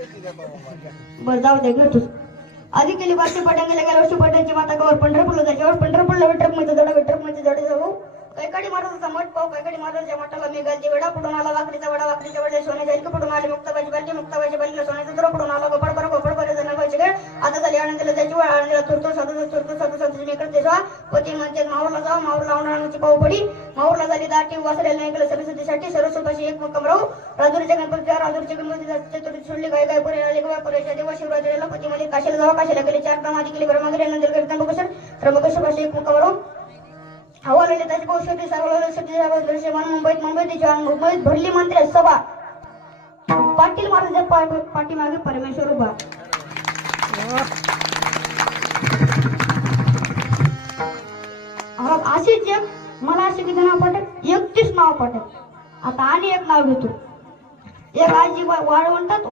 बरं जाऊ दे घेतो. आधी केली बारशी पटांगेला गेल्या वर्षी पटांची माता गवर पंढरपूरला जायच्यावर पंढरपूरला विठ्ठलमध्ये जाऊ कैकाडी महाराजाचा मठ पाहू. कैकाडी महाराजाच्या मठाला मी गालची वेडा पडून आला. वाकडीचा वडा सोन्याच्या इतकं पडून आले. मुक्ताबाजी बालकीला सोन्याचा दुरा पडून आला. गोपाळ बरं जण व्हायचे काय आता झाली. आनंदीला जायची वेळ. आनंदीला तुरतो साधू मी करते जा पती म्हणते माऊरला जाऊ. माऊरला उन्हाळ्याची पाऊ पडी. माऊरला झाली दाटी वासरेला नाही गेलं सरस्वतीसाठी. सरस्वतीपाशी एक मुक्काम राहू. राजुरीच्या गणपती चतुर्थी सोडली. काय पुरे आले पुरेच्या देवा शिवरात्रीला पती मध्ये काशीला जावा. काशीला गेले 4 दामादी केली. ब्रह्मगिरी नंतर त्र्यंबकेश्वर पाशी एक मुक्काम राहू. हवा ललिताची पौषधी सर्व मुंबईत भरली मंत्री सभा. पाटील महाराज पाठीमागे परमेश्वर उभा. अशीच एक मला अशी किती नाव पटत 31 नाव पटत. आता आणि एक नाव घेतो. एक आजी वाळवंटात